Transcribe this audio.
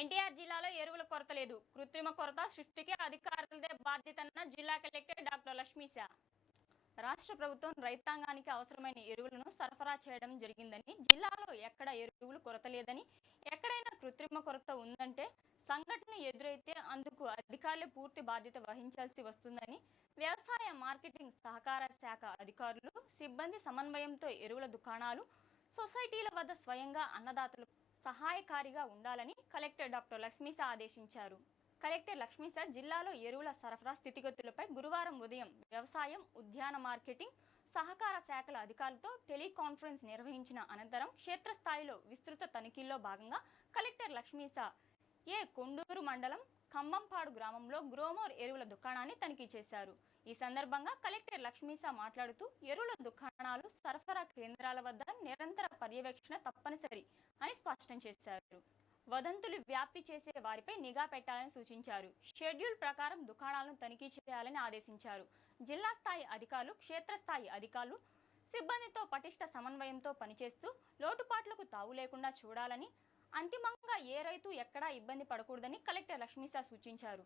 ఎన్టీఆర్ జిల్లాలో ఎరువుల కొరత లేదు. కృత్రిమ కొరత సృష్టికి అధికారులదే బాధ్యతన్న జిల్లా కలెక్టర్ డాక్టర్ లక్ష్మీశ. రాష్ట్ర ప్రభుత్వం రైతాంగానికి అవసరమైన ఎరువులను సరఫరా చేయడం జరిగిందని, జిల్లాలో ఎక్కడ ఎరువులు కొరత లేదని, ఎక్కడైనా కృత్రిమ కొరత ఉందంటే సంఘటన ఎదురైతే అందుకు అధికారులే పూర్తి బాధ్యత వహించాల్సి వస్తుందని వ్యవసాయ మార్కెటింగ్ సహకార శాఖ అధికారులు, సిబ్బంది సమన్వయంతో ఎరువుల దుకాణాలు, సొసైటీల వద్ద స్వయంగా అన్నదాతలు సహాయకారిగా ఉండాలని కలెక్టర్ డాక్టర్ లక్ష్మీశ ఆదేశించారు. కలెక్టర్ లక్ష్మీశ జిల్లాలో ఎరువుల సరఫరా స్థితిగతులపై గురువారం ఉదయం వ్యవసాయం, ఉద్యాన మార్కెటింగ్, సహకార శాఖల అధికారులతో టెలికాన్ఫరెన్స్ నిర్వహించిన అనంతరం క్షేత్రస్థాయిలో విస్తృత తనిఖీల్లో భాగంగా కలెక్టర్ లక్ష్మీశ కొండూరు మండలం కంబంపాడు గ్రామంలో గ్రోమోర్ ఎరువుల దుకాణాన్ని తనిఖీ చేశారు. ఈ సందర్భంగా కలెక్టర్ లక్ష్మీశ మాట్లాడుతూ ఎరువుల దుకాణాలు, సరఫరా కేంద్రాల వద్ద నిరంతర పర్యవేక్షణ తప్పనిసరి అని స్పష్టం చేశారు. వదంతులు వ్యాప్తి చేసే వారిపై నిఘా పెట్టాలని సూచించారు. షెడ్యూల్ ప్రకారం దుకాణాలను తనిఖీ చేయాలని ఆదేశించారు. జిల్లా స్థాయి అధికారులు, క్షేత్రస్థాయి అధికారులు సిబ్బందితో పటిష్ట సమన్వయంతో పనిచేస్తూ లోటుపాట్లకు తావు లేకుండా చూడాలని, అంతిమంగా ఏ రైతు ఎక్కడా ఇబ్బంది పడకూడదని కలెక్టర్ లక్ష్మీశ సూచించారు.